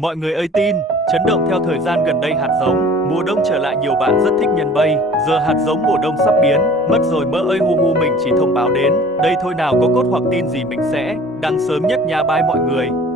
Mọi người ơi tin, chấn động theo thời gian gần đây hạt giống, mùa đông trở lại nhiều bạn rất thích nhân bay, giờ hạt giống mùa đông sắp biến, mất rồi mơ ơi hu hu mình chỉ thông báo đến, đây thôi nào có cốt hoặc tin gì mình sẽ, đăng sớm nhất nha bye mọi người.